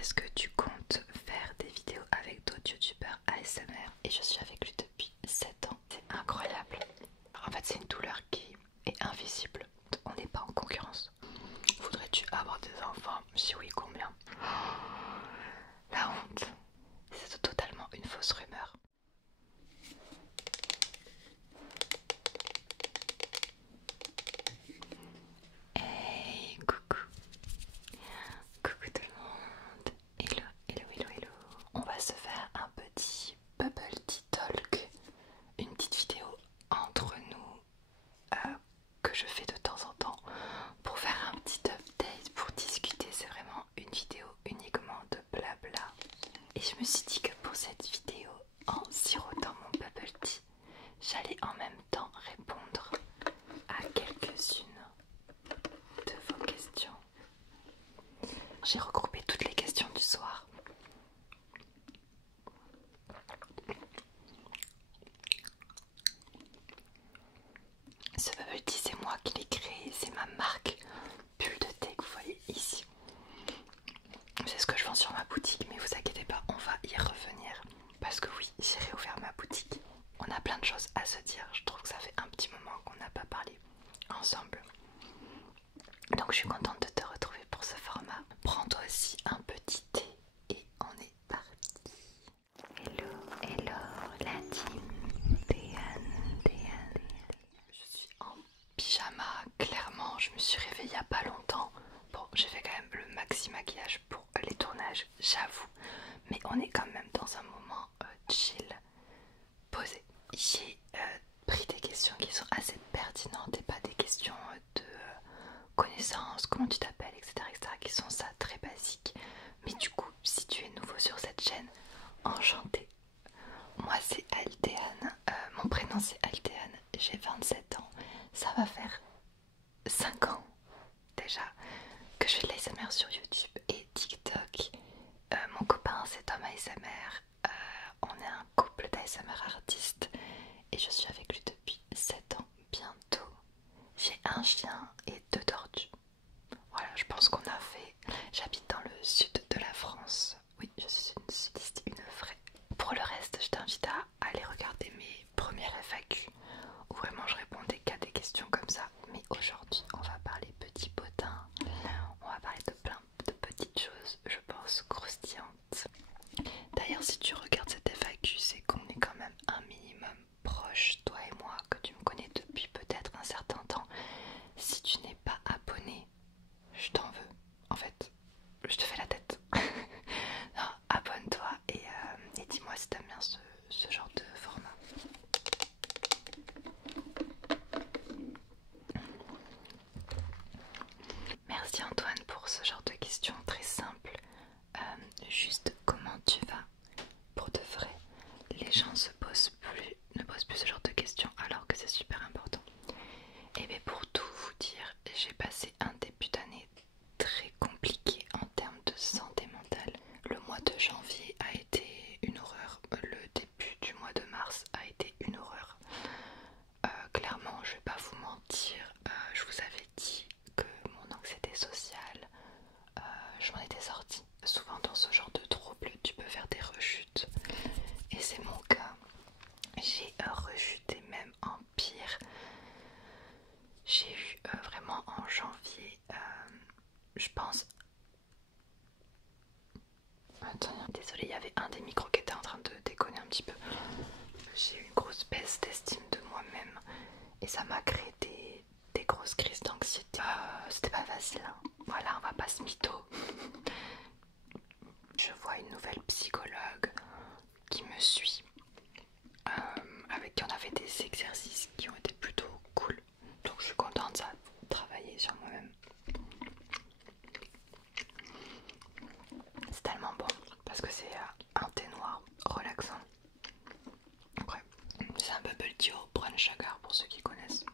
est-ce que tu comptes faire des vidéos avec d'autres youtubeurs ASMR? Et je suis avec lui depuis 7 ans. C'est incroyable. En fait, c'est une douleur qui est invisible. On n'est pas en concurrence. Voudrais-tu avoir des enfants? Si oui, combien? La honte. C'est totalement une fausse rumeur. Hey, coucou. Coucou tout le monde. Hello, hello, hello, hello. On va se faire un petit bubble tea talk. Une petite vidéo entre nous que je fais de temps en temps pour faire un petit update, pour discuter. C'est vraiment une vidéo uniquement de blabla. Et je me suis dit que pour cette vidéo, en sirotant mon bubble tea, j'allais en même temps répondre à quelques-unes de vos questions. J'ai regroupé toutes les questions du soir. Ce bubble tea, c'est moi qui l'ai créé, c'est ma marque bulle de thé que vous voyez ici. C'est ce que je vends sur ma boutique, mais vous inquiétez pas, on va y revenir. Parce que oui, j'ai réouvert ma boutique. On a plein de choses à se dire, je trouve que ça fait un petit moment qu'on n'a pas parlé ensemble. Donc je suis contente de te retrouver pour ce format. Prends-toi aussi un petit thé et on est parti. Hello, hello la team Déane. Je suis en pyjama, clairement, je me suis réveillée il n'y a pas longtemps. Bon, j'ai fait quand même le maxi maquillage pour les tournages, j'avoue. Mais on est quand même dans un moment chill, posé. J'ai pris des questions qui sont assez pertinentes et pas des questions de connaissances, comment tu t'appelles, etc., qui sont ça très basiques. Mais du coup, si tu es nouveau sur cette chaîne, enchantée. Moi c'est Aldéane, mon prénom c'est Aldéane, j'ai 27 ans. Ça va faire 5 ans déjà que je fais de l'ASMR sur YouTube et TikTok. Mon copain c'est Tom ASMR. On est un couple d'ASMR artistes et je suis avec lui depuis 7 ans bientôt. J'ai un chien et 2 tortues. Voilà, je pense qu'on a fait. J'habite dans le sud de la France. Oui, je suis une sudiste, une vraie. Pour le reste, je t'invite à aller regarder mes premières FAQ où vraiment je répondais qu'à des questions comme ça. Mais aujourd'hui, on va parler petit potin. On va parler de plein de petites choses, je pense, croustillantes. D'ailleurs, si tu regardes cette FAQ, c'est qu'on est quand même un minimum proche, toi et moi, que tu me connais depuis peut-être un certain temps. Si tu n'es pas abonné, je t'en veux. En fait, je te fais la tête. Non, abonne-toi et dis-moi si t'aimes bien ce genre de format. Merci Antoine pour ce genre de questions très simples. Juste comment tu vas? Pour de vrai, les gens ne posent plus ce genre de questions alors que c'est super important. Et bien pour tout vous dire, j'ai passé un début d'année très compliqué en termes de santé mentale. Le mois de janvier a été une horreur, le début du mois de mars a été une horreur. Clairement, je vais pas vous mentir, je vous avais dit que mon anxiété sociale, je m'en étais sortie. Souvent dans ce genre de troubles, tu peux faire des rechutes et c'est mon cas. J'ai rechuté même en pire. J'ai eu vraiment en janvier, je pense. Attends, désolée, il y avait un des micros qui était en train de déconner un petit peu. J'ai eu une grosse baisse d'estime de moi-même et ça m'a créé des grosses crises d'anxiété. C'était pas facile, hein. Voilà, on va pas se mytho. Je vois une nouvelle psychologue qui me suit, avec qui on a fait des exercices qui ont été plutôt cool. Donc je suis contente, ça a travaillé sur moi-même. C'est tellement bon parce que c'est un thé noir relaxant. Ouais. C'est un bubble tea au brown sugar pour ceux qui connaissent.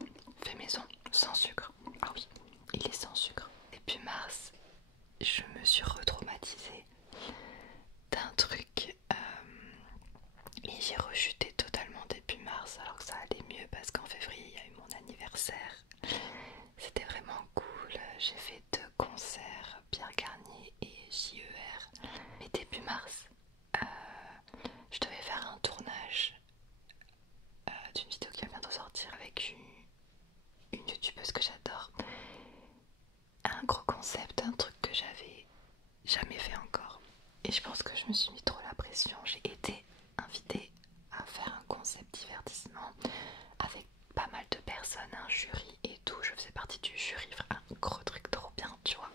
Fait maison, sans sucre. Ah oui, il est sans sucre. Depuis mars, je me suis retraumatisée d'un truc et j'ai rechuté totalement début mars alors que ça allait mieux parce qu'en février il y a eu mon anniversaire. C'était vraiment cool. J'ai fait 2 concerts, Pierre Garnier et JER. jamais fait encore. Et je pense que je me suis mis trop la pression. J'ai été invitée à faire un concept divertissement avec pas mal de personnes, un jury et tout. Je faisais partie du jury, un gros truc trop bien, tu vois.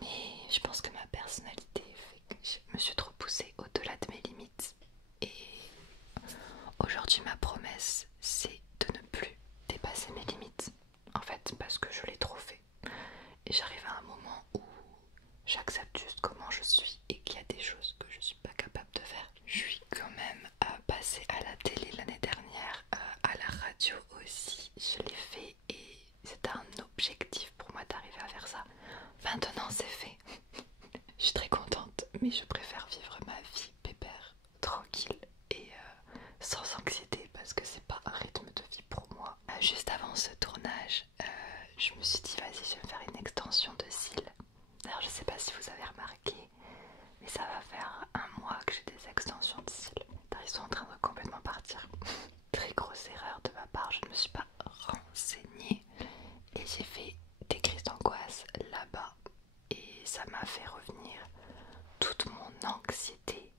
Mais je pense que ma personnalité fait que je me suis trop poussée au-delà de mes limites. Et aujourd'hui, ma promesse, c'est de ne plus dépasser mes limites. En fait, parce que je l'ai trop fait. Et j'arrive à un moment où j'accepte juste comment je suis et qu'il y a des choses que je suis pas capable de faire. Je suis quand même passée à la télé l'année dernière, à la radio aussi. Je l'ai fait et c'était un objectif pour moi d'arriver à faire ça. Maintenant c'est fait. Je suis très contente, mais je préfère vivre ma vie pépère, tranquille et sans anxiété parce que c'est pas un rythme de vie pour moi. Juste avant ce tournage, je me suis dit vas-y, je vais me faire une extension de cils. D'ailleurs, je sais pas si vous avez remarqué, mais ça va faire un mois que j'ai des extensions de cils. Ils sont en train de complètement partir. Très grosse erreur de ma part, je ne me suis pas renseignée et j'ai fait des crises d'angoisse là-bas et ça m'a fait revenir toute mon anxiété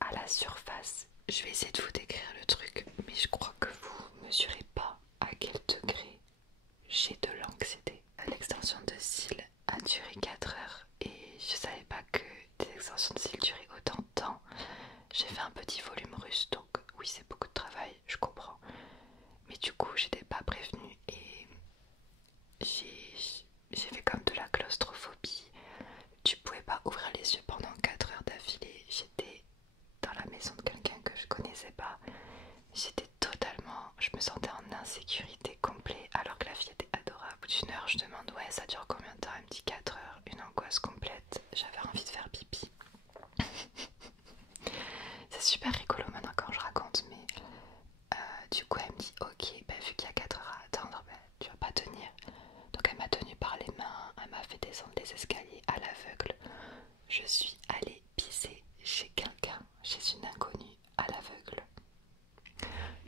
à la surface. Je vais essayer de vous décrire le truc, mais je crois que vous mesurez pas à quel degré j'ai de l'anxiété. L'extension de cils a duré 4 heures et je savais pas que des extensions de cils duraient autant de temps. J'ai fait un petit volume russe, donc oui, c'est beaucoup de travail, je comprends. Mais du coup, j'étais pas prévenue et j'ai fait comme de la claustrophobie. Tu pouvais pas ouvrir les yeux pendant 4 heures d'affilée. J'étais dans la maison de quelqu'un que je connaissais pas. J'étais totalement, je me sentais en insécurité complète alors que la fille était adorable. Au bout d'une heure, je demande ouais, ça dure combien de temps? Elle me dit 4 heures, une angoisse complète. J'avais envie de faire pipi. C'est super rigolo maintenant quand je raconte, mais du coup elle me dit ok, bah, vu qu'il y a 4 heures à attendre, bah, tu vas pas tenir. Donc elle m'a tenue par les mains, elle m'a fait descendre les escaliers à l'aveugle. Je suis allée pisser chez quelqu'un, chez une inconnue à l'aveugle.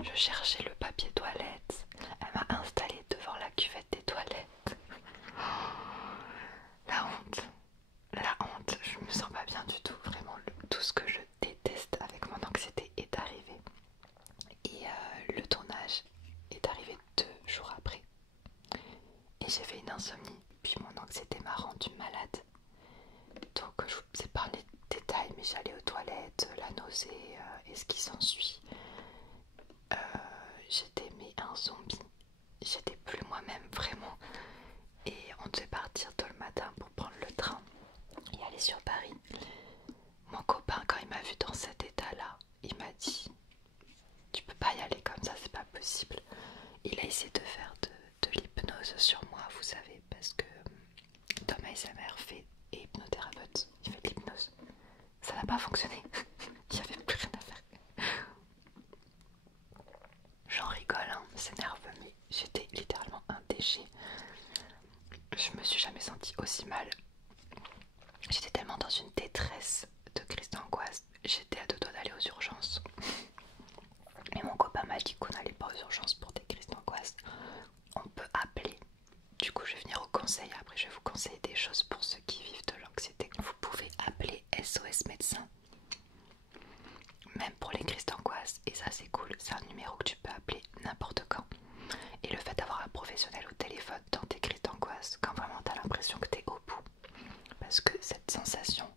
Je cherchais le papier toilette, elle m'a installée devant la cuvette des toilettes. La honte, la honte, je me sens pas bien du tout, vraiment tout ce que je déteste avec mon anxiété est arrivé. Et le tournage est arrivé 2 jours après. Et j'ai fait une insomnie, puis mon anxiété m'a rendue malade. Donc je vous ai parlé de détails, mais j'allais aux toilettes, la nausée et ce qui s'ensuit. J'étais mais un zombie, j'étais plus moi-même vraiment. Et on devait partir tôt le matin pour prendre le train et aller sur Paris. Mon copain, quand il m'a vu dans cet état-là, il m'a dit tu peux pas y aller comme ça, c'est pas possible. Il a essayé de faire de l'hypnose sur moi, vous savez, parce que Tom ASMR fait et hypnothérapeute, il fait de l'hypnose. Ça n'a pas fonctionné, il n'y avait plus rien à faire. J'en rigole, hein, c'est nerveux, mais j'étais littéralement un déchet. Je me suis jamais sentie aussi mal. J'étais tellement dans une détresse de crise d'angoisse, j'étais à 2 doigts d'aller aux urgences. Mais mon copain m'a dit qu'on n'allait pas aux urgences pour des crises d'angoisse. On peut appeler. Du coup, je vais venir au conseil. Après, je vais vous conseiller des choses pour ceux qui vivent de l'anxiété. Vous pouvez appeler SOS médecin, même pour les crises d'angoisse. Et ça, c'est cool. C'est un numéro que tu peux appeler n'importe quand. Et le fait d'avoir un professionnel au téléphone dans tes crises d'angoisse, quand vraiment t'as l'impression que t'es au bout, parce que cette sensation,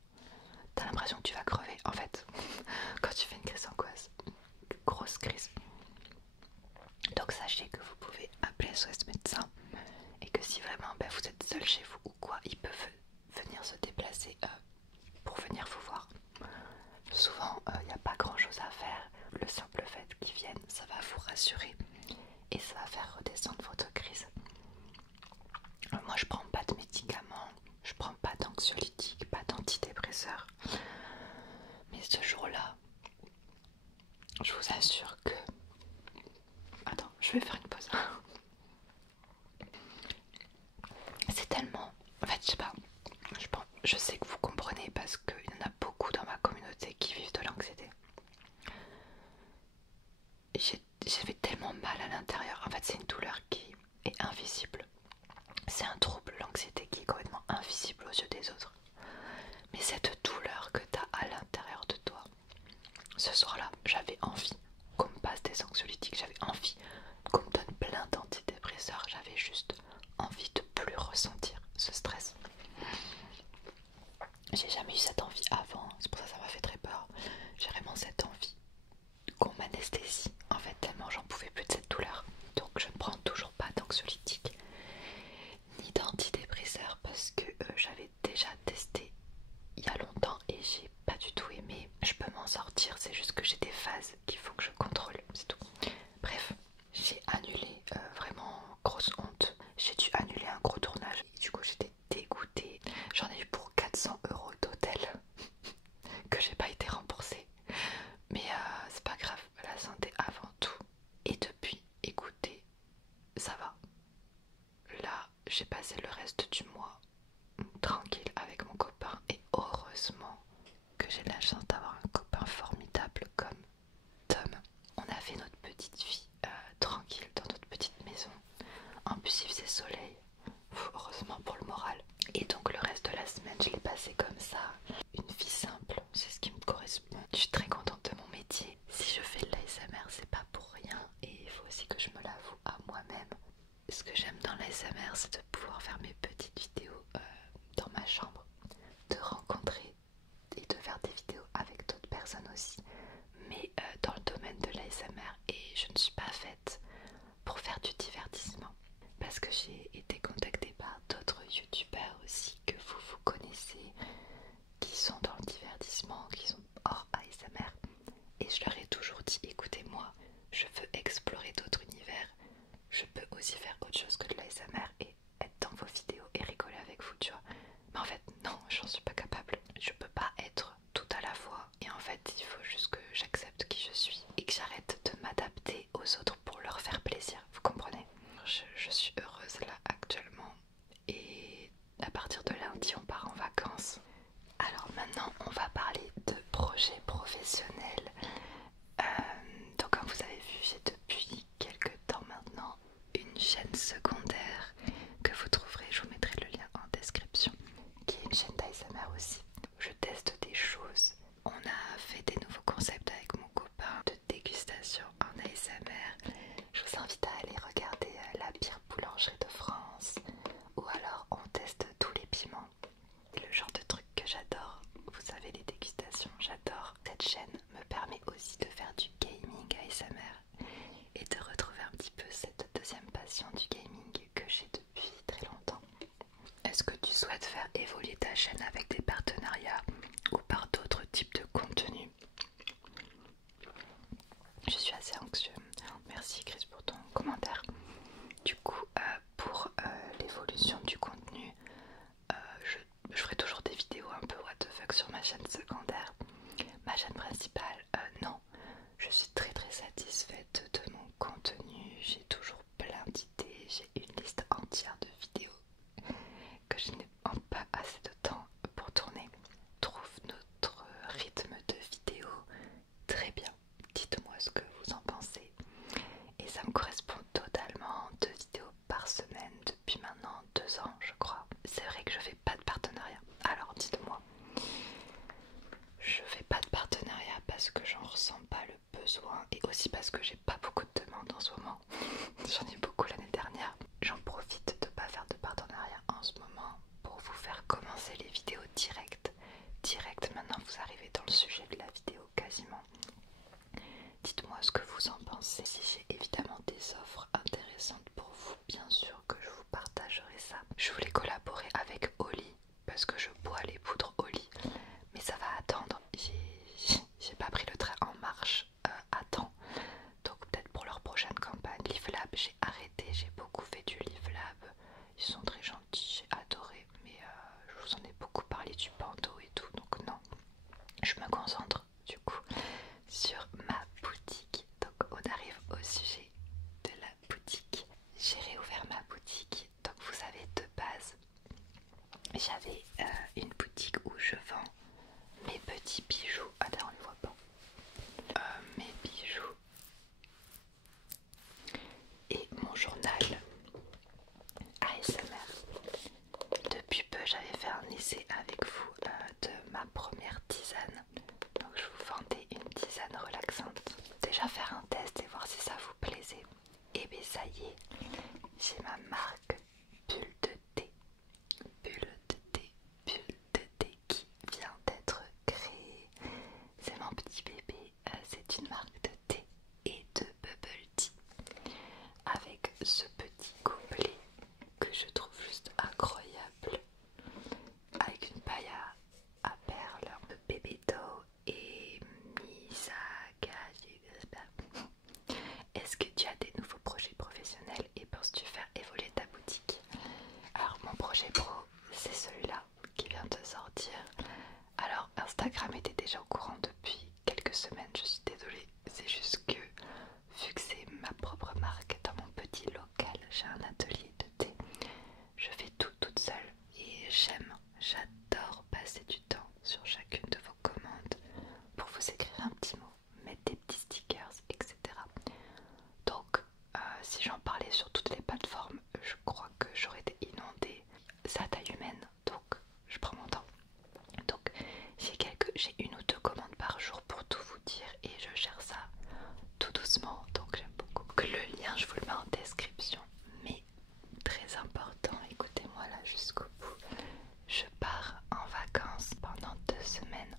t'as l'impression que tu vas crever. En fait, quand tu fais une crise d'angoisse, grosse crise. Donc sachez que vous pouvez appeler SOS médecin et que si vraiment vous êtes seul chez vous ou quoi, ils peuvent venir se déplacer pour venir vous voir. Souvent il n'y a pas grand chose à faire, le simple fait qu'ils viennent ça va vous rassurer et ça va faire redescendre votre crise. Moi je prends pas de médicaments, je prends pas d'anxiolytiques, pas d'antidépresseurs, mais ce jour là je vous assure que... Attends, je vais faire une pause. C'est tellement... En fait, je sais pas. Je sais que vous comprenez parce qu'il y en a beaucoup dans ma communauté qui vivent de l'anxiété. J'avais tellement mal à l'intérieur. En fait, c'est une douleur qui est invisible. C'est un trouble, l'anxiété, qui est complètement invisible aux yeux des autres. envie qu'on me passe des anxiolytiques, j'avais envie qu'on me donne plein d'antidépresseurs, j'avais juste envie de plus ressentir ce stress. J'ai jamais eu cette envie avant, c'est pour ça que ça m'a fait très peur. J'ai vraiment cette envie qu'on m'anesthésie, en fait, tellement j'en pouvais plus de cette douleur. Donc je ne prends toujours pas d'anxiolytiques ni d'antidépresseurs parce que j'avais déjà testé il y a longtemps et j'ai pas du tout aimé. Je peux m'en sortir, c'est juste que j'ai des phases qu'il faut que je contrôle, c'est tout. Bref, j'ai annulé, vraiment grosse honte. J'ai dû annuler un gros tournage et du coup j'étais dégoûtée. J'en ai eu pour 400 € d'hôtel que j'ai pas été remboursée. Mais c'est pas grave, la santé avant tout. Et depuis, écoutez, ça va. Là, j'ai passé le reste du mois tranquille avec mon copain et heureusement que j'ai la chance d'avoir un copain formidable comme Tom. On a fait notre petite vie tranquille dans notre petite maison. En plus il faisait soleil, heureusement pour le moral. Et donc le reste de la semaine je l'ai passé comme ça. Une vie simple, c'est ce qui me correspond. Je suis très contente de mon métier. Si je fais de l'ASMR c'est pas pour rien et il faut aussi que je me l'avoue à moi-même. Ce que j'aime dans l'ASMR c'est de pouvoir faire mes petites vidéos dans ma chambre, de rencontrer et de faire des vidéos avec d'autres personnes aussi, mais dans le domaine de l'ASMR, et je ne suis pas faite pour faire du divertissement parce que j'ai été contactée par d'autres youtubeurs aussi que vous connaissez qui sont dans le divertissement, qui sont hors ASMR, et je leur ai toujours dit écoutez, moi je veux explorer d'autres univers, je peux aussi faire autre chose que de l'ASMR et être dans vos vidéos et rigoler avec vous, tu vois. Mais en fait non, j'en suis pas capable, je peux pas être tout à la fois et en fait il faut juste que j'accepte qui je suis et que j'arrête de m'adapter aux autres pour leur faire plaisir, vous comprenez. Je suis heureuse là actuellement et à partir de lundi on part en vacances. Alors maintenant on va parler de projets professionnels. Donc comme vous avez vu, j'ai depuis quelques temps maintenant une chaîne secondaire que vous trouverez, je vous mettrai le lien en description, qui est une chaîne d'ASMR aussi. Je teste des choses. On a fait des nouveaux concepts avec mon copain de dégustation en ASMR. Je vous invite à aller regarder la pire boulangerie de France, ou alors on teste tous les piments. C'est le genre de truc que j'adore. Vous savez, les dégustations, j'adore. Cette chaîne me permet aussi de faire du gaming ASMR et de retrouver un petit peu cette deuxième passion du gaming que j'ai depuis très longtemps. Est-ce que tu souhaites faire évoluer ta chaîne avec des partenariats ou par d'autres types de contenus? Je suis assez anxieux. Merci Chris pour ton commentaire. Du coup, pour l'évolution du contenu, je ferai toujours des vidéos un peu what the fuck sur ma chaîne secondaire. Ma chaîne principale, non. Je suis très satisfaite de mon contenu. J'ai toujours plein d'idées. J'ai une liste entière de vidéos que je n'ai pas assez de temps pour tourner. Trouve notre rythme de vidéo très bien. Dites-moi ce que vous en pensez. Et ça me correspond totalement. 2 vidéos par semaine depuis maintenant 2 ans, je crois. C'est vrai que je fais pas de partenariat. Alors dites-moi. Je fais pas de partenariat parce que j'en ressens pas le besoin et aussi parce que j'ai pas beaucoup de demandes en ce moment. J'en ai beaucoup l'année dernière. J'en profite de pas faire de partenariat en ce moment pour vous faire commencer les vidéos directes. Maintenant vous arrivez dans le sujet de la vidéo quasiment. Dites-moi ce que vous en pensez. Si j'ai évidemment des offres intéressantes pour vous, bien sûr que je vous partagerai ça. Je voulais collaborer avec Oli parce que je bois les poudres Oli, mais ça va attendre. J'ai pas pris le train en marche à temps, donc peut-être pour leur prochaine campagne. Live j'ai arrêté, j'ai beaucoup fait du Live ils sont très gentils, j'ai adoré, mais je vous en ai beaucoup parlé du bandeau et tout, donc non, je me concentre du coup sur ma boutique. Donc on arrive au sujet de la boutique. J'ai réouvert ma boutique, donc vous savez, de base j'avais une boutique où je vends mes petits bijoux. Ah d'ailleurs on les voit pas. Mes bijoux et mon journal ASMR. Depuis peu j'avais fait un essai avec vous de ma première tisane. Donc je vous vendais une tisane relaxante. Instagram était déjà au courant depuis quelques semaines, je suis désolée. C'est juste que vu que c'est ma propre marque, dans mon petit local, j'ai un atelier de thé. Je fais tout toute seule et j'adore passer du temps sur chacune de vos commandes pour vous écrire un petit mot, mettre des petits stickers, etc. Donc si j'en parlais sur toutes les plateformes, je crois que j'aurais été inondée. C'est à taille humaine, donc je prends mon temps. Donc j'ai une ou deux commandes par jour pour tout vous dire et je gère ça tout doucement, donc j'aime beaucoup. Le lien je vous le mets en description, mais très important, écoutez-moi là jusqu'au bout. Je pars en vacances pendant 2 semaines.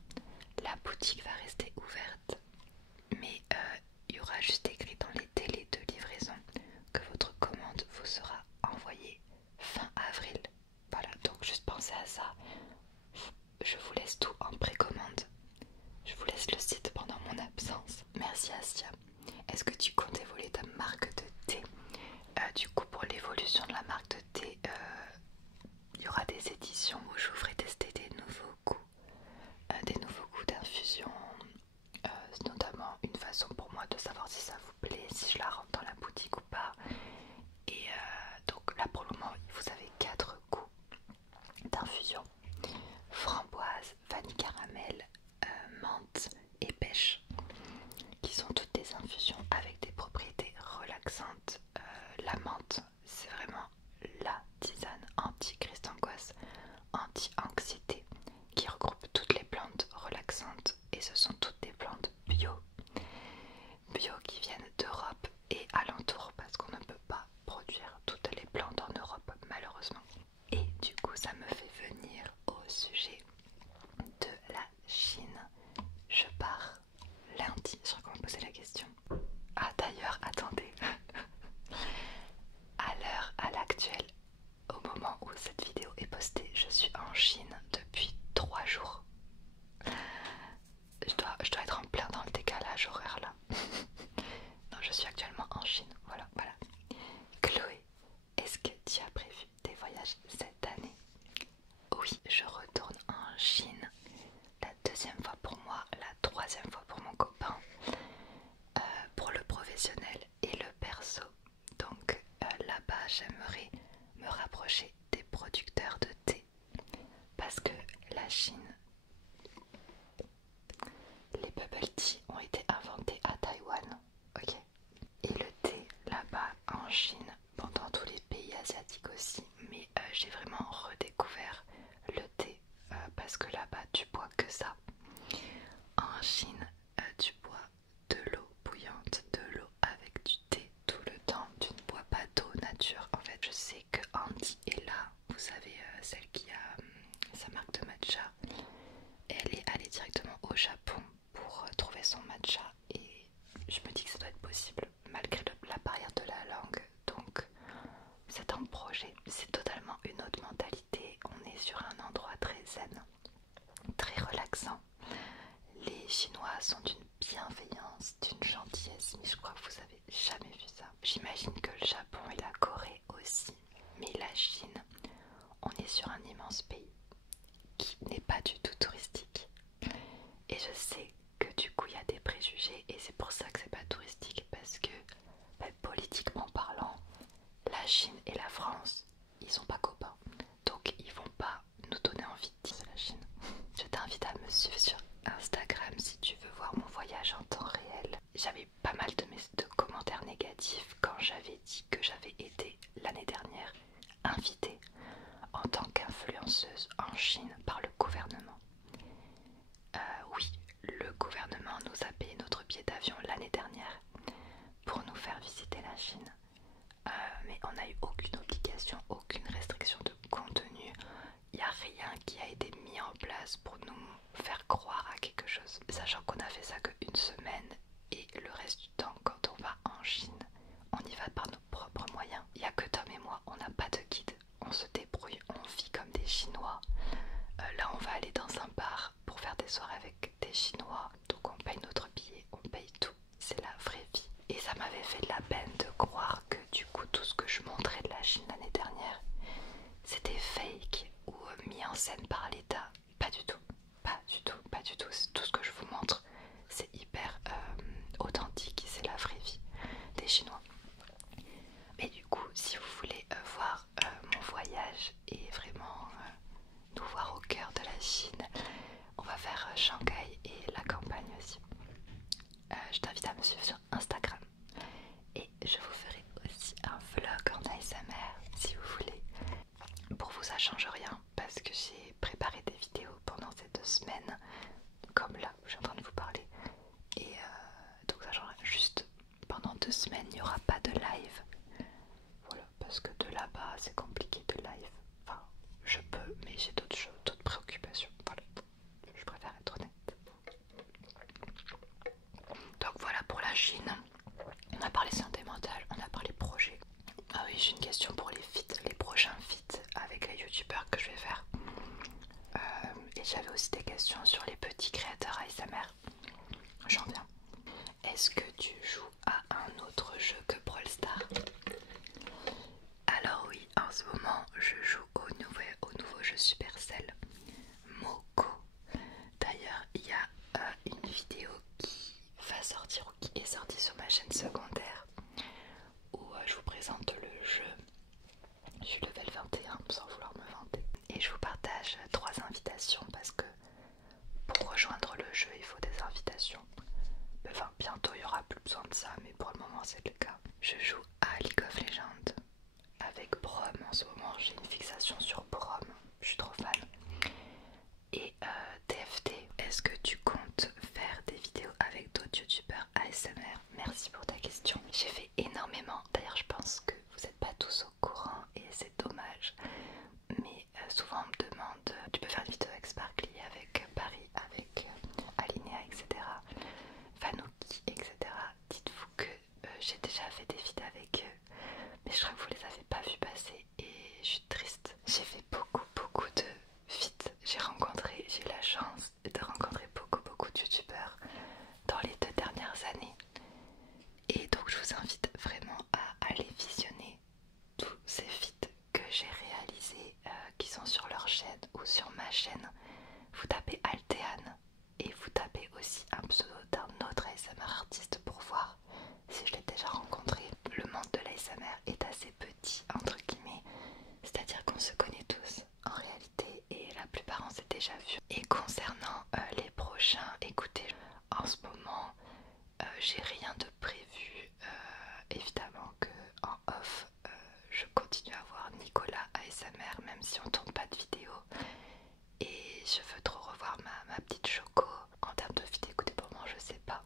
La boutique va rester ouverte, mais il y aura juste écrit dans les délais de livraison que votre commande vous sera envoyée fin avril. Voilà, donc juste pensez à ça. Je vous laisse tout en précommande. Je vous laisse le site pendant mon absence. Merci Astia. Est-ce que tu comptes évoluer ta marque de thé? Du coup, pour l'évolution de la marque de thé, il y aura des éditions où je vous ferai tester des nouveaux goûts d'infusion. Notamment une façon pour moi de savoir si ça vous plaît, si je la rentre dans la boutique ou pas. Et donc là pour le moment, vous avez 4 goûts d'infusion: framboise, vanille caramel, menthe et pêche, qui sont toutes des infusions avec des propriétés relaxantes. La menthe, c'est vraiment la tisane anti-crise d'angoisse, anti-anxiété, qui regroupe toutes les plantes relaxantes, et ce sont toutes des plantes bio qui viennent d'Europe et alentour, parce qu'on ne peut pas produire toutes les plantes en Europe malheureusement. Et du coup ça me fait venir au sujet de la Chine. Je pars lundi. Je crois qu'on me posait la question. Ah d'ailleurs, attendez. À l'actuel, au moment où cette vidéo est postée, je suis en Chine depuis 3 jours. Je dois être en plein dans le décalage horaire là. Non, je suis actuellement en Chine. Voilà. Chloé, est-ce que tu as prévu des voyages cette année? Oui, je retourne en Chine. La 2e fois pour moi, la 3e fois pour mon copain, pour le professionnel et le perso. Donc là-bas, j'aimerais me rapprocher des producteurs de thé, parce que la Chine, les bubble tea ont été inventés à Taïwan, ok. Et le thé là-bas en Chine, bon, dans tous les pays asiatiques aussi, mais j'ai vraiment redécouvert le thé parce que là-bas tu bois que ça. En Chine, tu bois de l'eau bouillante, de l'eau avec du thé tout le temps. Tu ne bois pas d'eau nature. En fait, je sais que Andy est là. Vous savez, celle qui a sa marque de matcha. Elle est allée directement au Japon pour trouver son matcha. Et je me dis que ça doit être possible malgré la barrière de la langue. Donc, c'est un projet. C'est totalement une autre mentalité. On est sur un endroit très zen, très relaxant. Les Chinois sont d'une bienveillance, d'une gentillesse, mais je crois que vous avez jamais vu ça. J'imagine que le Japon et la Corée aussi, mais la Chine, on est sur un immense pays qui n'est pas du tout touristique. Et je sais que du coup il y a des préjugés et c'est pour ça que c'est pas touristique, parce que politiquement parlant, la Chine et la France, ils sont pas copains. Donc ils vont pas nous donner envie de dire la Chine. Je t'invite à me suivre sur Instagram si tu veux voir mon voyage en temps réel. J'avais pas mal de commentaires négatifs quand j'avais dit que j'avais été l'année dernière invitée en tant qu'influenceuse en Chine par le gouvernement. Oui, le gouvernement nous a payé notre billet d'avion l'année dernière pour nous faire visiter la Chine. Mais on n'a eu aucune obligation, aucune restriction de contenu. Il n'y a rien qui a été mis en place pour nous faire croire à quelque chose. Sachant qu'on a fait ça qu'une semaine et le reste du temps, quand on va en Chine, on y va par nos propres moyens. Il n'y a que Tom et moi, on n'a pas de guide. On se débrouille, on vit comme des Chinois. Là on va aller dans un bar pour faire des soirées avec des Chinois. Donc on paye notre billet, on paye tout. C'est la vraie vie. Et ça m'avait fait de la peine de croire que du coup tout ce que je montrais de la Chine l'année dernière, c'était fake ou mis en scène par l'État. Pas du tout. Shanghai et la campagne aussi. Je t'invite à me suivre sur Instagram et je vous ferai aussi un vlog en ASMR si vous voulez. Pour vous ça change rien parce que j'ai préparé des vidéos pendant ces 2 semaines comme là où je suis en train de vous parler et donc ça change rien. Juste pendant 2 semaines il n'y aura pas de live. Voilà, parce que de là-bas c'est compliqué de live. Enfin je peux mais j'ai d'autres choses, d'autres préoccupations. Voilà, je préfère être honnête. Donc voilà pour la Chine. On a parlé santé mentale, on a parlé projet. Ah oui, j'ai une question pour les feats, les prochains feats avec les youtubeurs que je vais faire. Et j'avais aussi des questions sur les petits créateurs ASMR. J'en viens. Est-ce que tu joues à un autre jeu que Brawl Stars? Alors oui, en ce moment je joue au nouveau jeu Supercell, Moko. D'ailleurs, il y a une vidéo qui va sortir ou qui est sortie sur ma chaîne secondaire où je vous présente le jeu. Je suis level 21 sans vouloir me vanter. Et je vous partage 3 invitations parce que pour rejoindre le jeu il faut des invitations. Enfin bientôt il n'y aura plus besoin de ça mais pour le moment c'est le cas. Je joue à League of Legends avec Brom en ce moment, j'ai une fixation sur Brom, je suis trop fan. Et TFT, est-ce que tu comptes faire des vidéos avec d'autres youtubeurs ASMR? Merci pour ta question. J'ai fait énormément, d'ailleurs je pense que vous n'êtes pas tous au courant et c'est dommage. Mais souvent on me demande, tu peux faire une vidéo avec Sparkly, avec Paris, avec Alinea, etc. Fanouki, etc. Dites-vous que j'ai déjà fait des vidéos avec eux, mais je crois que vous les avez pas vu passer et je suis triste. J'ai fait beaucoup de feats. J'ai eu la chance de rencontrer beaucoup de youtubeurs dans les 2 dernières années. Et donc je vous invite vraiment à aller visionner tous ces feats que j'ai réalisés qui sont sur leur chaîne ou sur ma chaîne. Vous tapez Alteane et vous tapez aussi un pseudo d'un autre ASMR artiste pour voir si je l'ai déjà rencontré. Le monde de l'ASMR est assez petit entre guillemets, c'est-à-dire qu'on se connaît tous en réalité et la plupart on s'est déjà vu. Et concernant les prochains, écoutez, en ce moment j'ai rien de prévu. Évidemment que en off je continue à voir Nicolas ASMR même si on tourne pas de vidéo. Et je veux trop revoir ma petite Choco. En termes de vidéo, écoutez, pour moi je sais pas,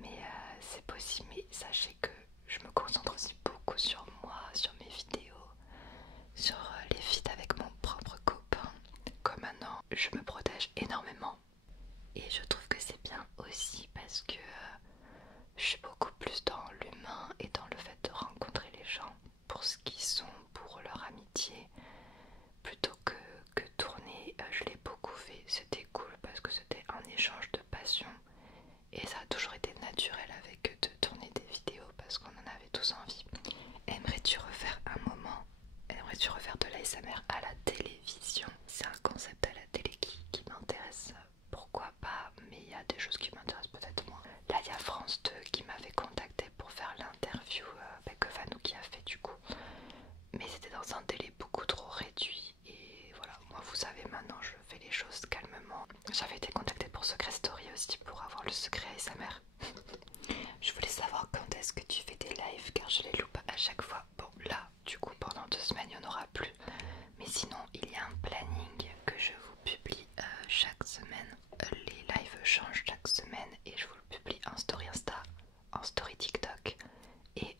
mais c'est possible. Mais sachez que je me concentre aussi beaucoup sur moi, sur mes vidéos, sur les feats avec mon propre copain. Comme maintenant je me protège énormément et je trouve que c'est bien aussi parce que je suis beaucoup plus dans l'humain et dans le fait de rencontrer les gens pour ce qu'ils sont, pour leur amitié, plutôt que tourner. Je l'ai beaucoup fait, c'était cool parce que c'était un échange de passion et ça a toujours été naturel avec eux de tourner des vidéos parce qu'on en avait tous envie. Aimerais-tu refaire un moment? Aimerais-tu refaire de l'ASMR à la télévision? C'est un concept à la télé qui m'intéresse, pourquoi pas, mais il y a des choses qui m'intéressent peut-être moins. Là il y a France 2 qui m'avait contacté pour faire l'interview que Fanou qui a fait du coup, mais c'était dans un délai beaucoup trop réduit et voilà, moi vous savez maintenant je fais les choses calmement. J'avais été contactée pour Secret Story aussi pour avoir le secret ASMR. Je voulais savoir quand est-ce que tu fais des lives car je les loupe à chaque fois. Bon là du coup pendant 2 semaines il n'y en aura plus, mais sinon il y a un planning que je vous publie chaque semaine. Les lives changent chaque semaine et je vous le publie en story Insta, en story TikTok et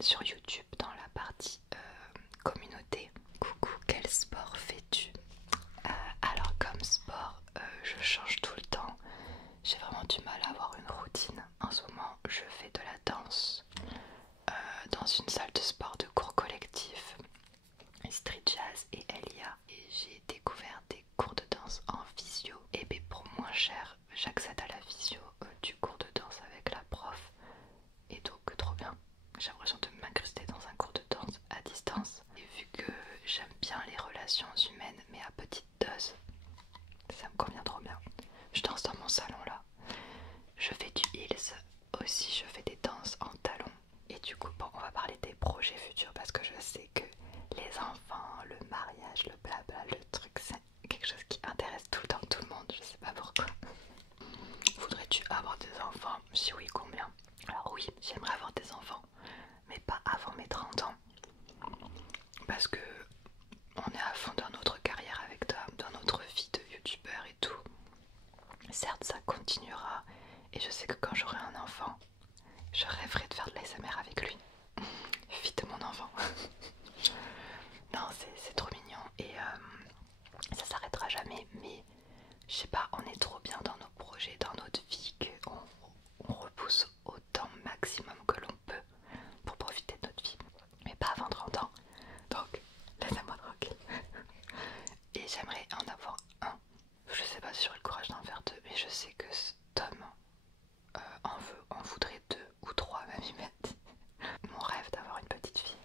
sur YouTube dans la partie communauté. Coucou, quel sport fais-tu? Alors comme sport, je change tout le temps. J'ai vraiment du mal à avoir une routine. En ce moment, je fais de la danse dans une salle de sport de cours collectif, street jazz et LIA. Et j'ai découvert des cours de danse en visio. Et bien pour moins cher, j'accède à la visio du cours de danse enfants? Si oui, combien? Alors oui, j'aimerais avoir des enfants, mais pas avant mes 30 ans. Parce que on est à fond dans notre carrière avec Tom, dans notre vie de youtubeur et tout. Certes, ça continuera, et je sais que quand j'aurai un enfant, je rêverai de faire de l'ASMR avec lui. Vite mon enfant. Non, c'est trop mignon, et ça s'arrêtera jamais, mais je sais pas, on est trop bien dans nos projets, dans notre vie, qu'on repousse autant maximum que l'on peut pour profiter de notre vie, mais pas avant 30 ans. Donc, laissez-moi tranquille. Et j'aimerais en avoir un. Je sais pas si j'aurai le courage d'en faire deux, mais je sais que Tom en voudrait deux ou trois, même il m'a dit. Mon rêve d'avoir une petite fille,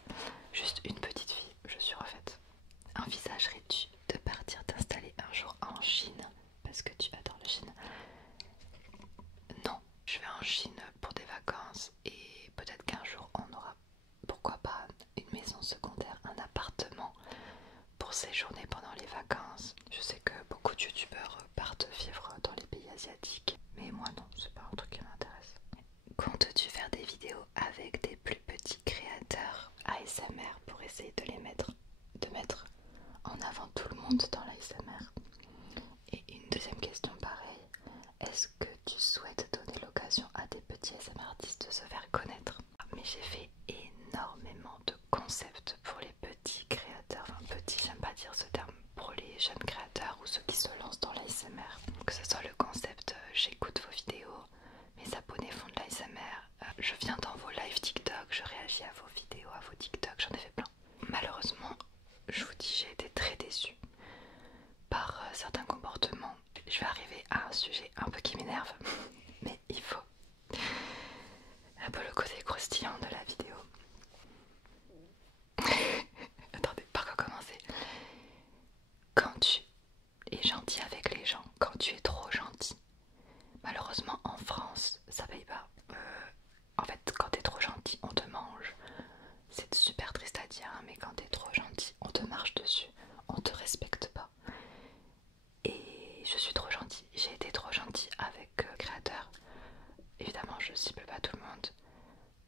juste une petite fille, je suis refaite. Envisagerais-tu de partir t'installer un jour en Chine parce que tu adores la Chine? Non, je vais en Chine pour des vacances et peut-être qu'un jour on aura, pourquoi pas, une maison secondaire, un appartement pour séjourner pendant les vacances. Je sais que beaucoup de youtubeurs partent vivre dans les pays asiatiques, mais moi non, c'est pas un truc qui m'intéresse. Comptes-tu faire des vidéos avec des plus petits créateurs ASMR pour essayer de mettre en avant tout le monde dans l'ASMR? Et une deuxième question pareille, est-ce que tu souhaites donner l'occasion à des petits ASMR artistes de se faire connaître? Mais j'ai fait énormément de concepts pour les petits créateurs, enfin petits, j'aime pas dire ce terme, pour les jeunes créateurs ou ceux qui se lancent dans l'ASMR. Que ce soit le concept j'écoute vos vidéos, mes abonnés font de l'ASMR, je viens dans vos live TikTok, je réagis à vos vidéos, à vos TikTok, j'en ai fait plein. Malheureusement, je vous dis, j'ai été très déçue par certains comportements. Je vais arriver à un sujet un peu qui m'énerve, mais il faut un peu le côté croustillant de la vidéo. Attendez, par quoi commencer? Quand tu es gentil avec les gens, quand tu es trop gentil, malheureusement en France, ça paye pas. En fait, quand t'es trop gentil, on te mange. C'est super triste à dire, hein, mais quand t'es trop gentil, on te marche dessus, on te respecte pas. Et je suis trop gentille, j'ai été trop gentille avec créateurs. Évidemment, je cible pas tout le monde.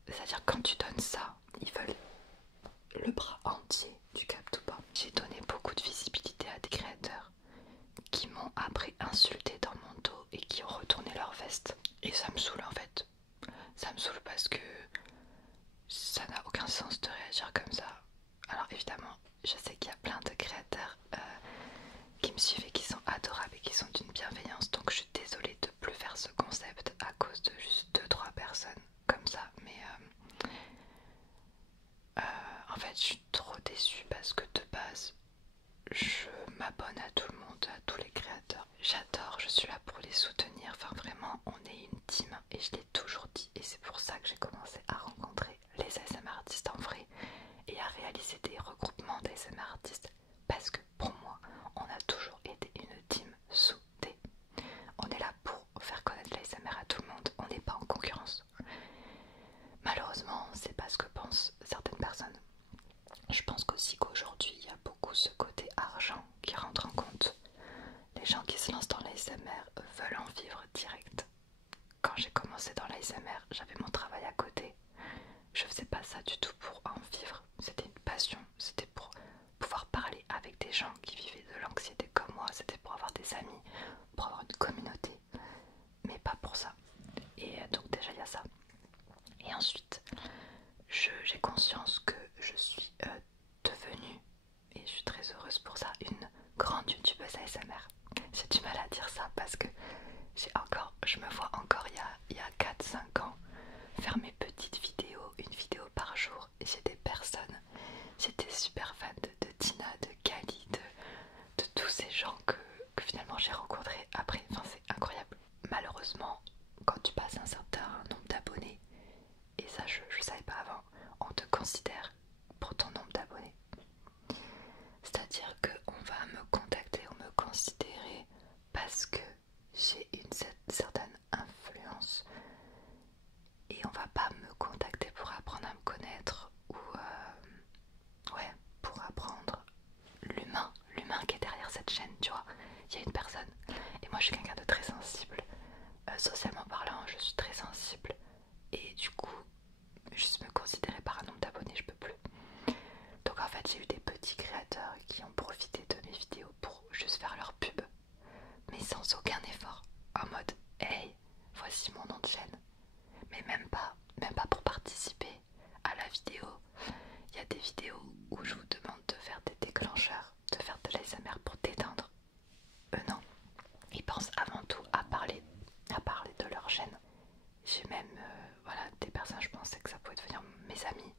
C'est-à-dire quand tu donnes ça, ils veulent le bras entier, tu captes ou pas? J'ai donné beaucoup de visibilité à des créateurs qui m'ont après insulté dans mon dos et qui ont retourné leur veste. Et ça me saoule en fait. Ça me saoule parce que ça n'a aucun sens de réagir comme ça. Alors évidemment, je sais qu'il y a plein de créateurs qui me suivent et qui sont adorables et qui sont d'une bienveillance. Donc je suis désolée de plus faire ce concept à cause de juste 2-3 personnes comme ça. Mais en fait, je suis trop déçue parce que de base, je m'abonne à tout le monde, à tous les créateurs. J'adore, je suis là pour les soutenir. Enfin vraiment, on est une team et je l'ai toujours dit. Et c'est pour ça que j'ai commencé à rencontrer les ASMR artistes en vrai et à réaliser des regroupements d'ASMR artistes. Parce que pour moi, on a toujours été une team soudée. On est là pour faire connaître l'ASMR à tout le monde. On n'est pas en concurrence. Malheureusement, c'est pas ce que pensent certaines personnes. Je pense qu'aussi qu'aujourd'hui, il y a beaucoup ce côté argent qui rentre en compte. Les gens qui se lancent dans l'ASMR veulent en vivre direct. Quand j'ai commencé dans l'ASMR, j'avais mon travail à côté. Je faisais pas ça du tout pour en vivre. C'était une passion. C'était pour pouvoir parler avec des gens qui vivaient de l'anxiété comme moi. C'était pour avoir des amis, pour avoir une communauté. Mais pas pour ça. Et donc déjà, il y a ça. Et ensuite, j'ai conscience que je suis devenue, et je suis très heureuse pour ça, une grande youtubeuse ASMR. J'ai du mal à dire ça parce que je me vois encore il y a 4-5 ans faire mes petites vidéos, une vidéo par jour, et j'ai des personnes, j'étais super fan de Tina, de Kali, de tous ces gens que finalement j'ai rencontrés après. Enfin, c'est incroyable. Malheureusement, quand tu passes un certain nombre d'abonnés, et ça je savais pas avant, on te considère pour ton nombre d'abonnés. C'est-à-dire qu'on va me contacter ou me considérer parce que j'ai une certaine influence, et on va pas me contacter pour apprendre à me connaître ou ouais, pour apprendre l'humain qui est derrière cette chaîne, tu vois. Il y a une personne, et moi je suis quelqu'un de très sensible, socialement parlant, je suis très sensible et du coup juste me considérer par un nombre d'abonnés je peux plus. Donc en fait j'ai eu des petits créateurs qui ont profité de mes vidéos pour juste faire leur pub, mais sans aucun effort, en mode hey voici mon nom de chaîne, mais même pas pour participer à la vidéo. Il y a des vidéos où je vous demande de faire des déclencheurs, de faire de l'ASMR pour détendre. Eux non, ils pensent avant tout à parler de leur chaîne. J'ai même voilà, des personnes, je pensais que ça pouvait devenir mes amis,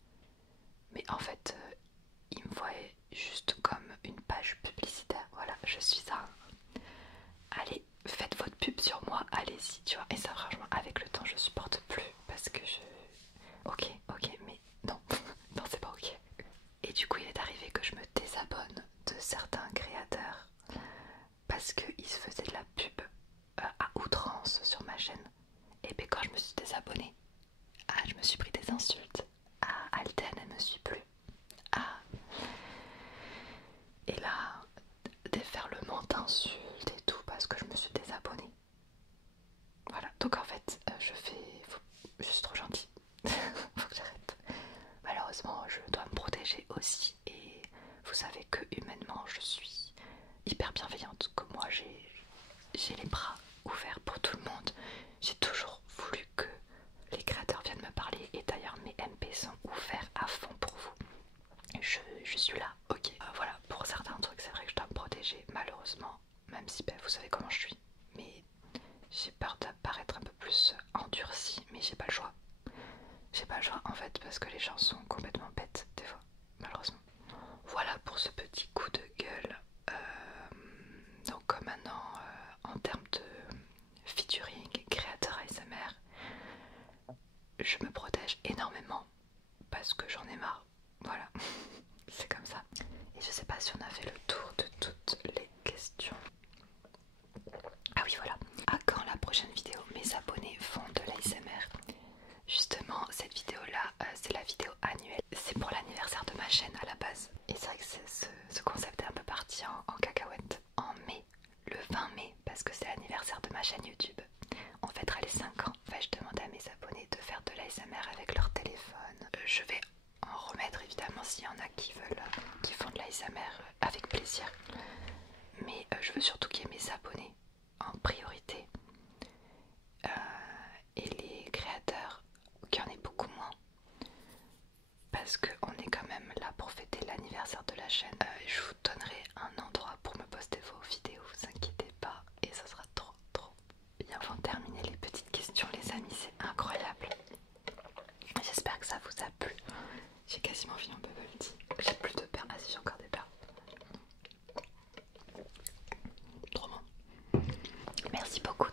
mais en fait ils me voyaient juste comme une page publicitaire. Voilà, je suis un... Allez, faites votre pub sur moi, allez-y, tu vois. Et ça franchement avec le temps je supporte plus parce que je... Ok, mais non, non c'est pas ok. Et du coup il est arrivé que je me désabonne de certains créateurs parce qu'ils se faisaient de la pub à outrance sur ma chaîne. Et bien quand je me suis désabonnée, ah je me suis pris des insultes. Ah Alten elle me suit plus. Ah. Et là, déferlement d'insultes et tout parce que je me suis désabonnée. Voilà, donc en fait je suis trop gentille. Faut que j'arrête. Malheureusement je dois me protéger aussi. Et vous savez que humainement je suis hyper bienveillante. Que moi j'ai les bras ouverts pour tout le monde. J'ai toujours voulu que les créateurs viennent me parler. Et d'ailleurs mes MP sont ouverts à fond pour vous. Je suis là, ok. Voilà, pour certains trucs c'est vrai que je dois me protéger malheureusement. Même si vous savez comment je suis. Mais j'ai peur de paraître un peu plus endurcie. Mais j'ai pas le choix. J'ai pas le choix en fait parce que les gens sont complètement bêtes des fois, malheureusement. Voilà pour ce petit coup de gueule. Donc maintenant en termes de featuring, créateur ASMR, je me protège énormément parce que j'en ai marre. Voilà, c'est comme ça. Et je sais pas si on a fait le tour de toutes les questions. Ah oui voilà. À quand la prochaine vidéo? Mes abonnés font de l'ASMR. Justement cette vidéo là c'est la vidéo annuelle. C'est pour l'anniversaire de ma chaîne à la base. Et c'est vrai que ce concept est un peu parti en cacahuète en mai. Le 20 mai parce que c'est l'anniversaire de ma chaîne YouTube. On fêtera les 5 ans. Enfin, je demandais à mes abonnés de faire de l'ASMR avec leur téléphone. Je vais en remettre évidemment s'il y en a qui veulent, qui font de l'ASMR avec plaisir. Mais je veux surtout qu'il y ait mes abonnés en priorité. Et les créateurs, qu'il y en ait beaucoup moins. Parce qu'on est quand même là pour fêter l'anniversaire de la chaîne. Je vous donnerai un endroit pour me poster vos vidéos, vous inquiétez pas. Et ça sera trop bien. Avant de terminer les petites questions les amis, c'est incroyable. J'espère que ça vous a plu. J'ai quasiment fini en bubble tea. J'ai plus de perles. Ah si, j'ai encore des perles. Trop bon. Merci beaucoup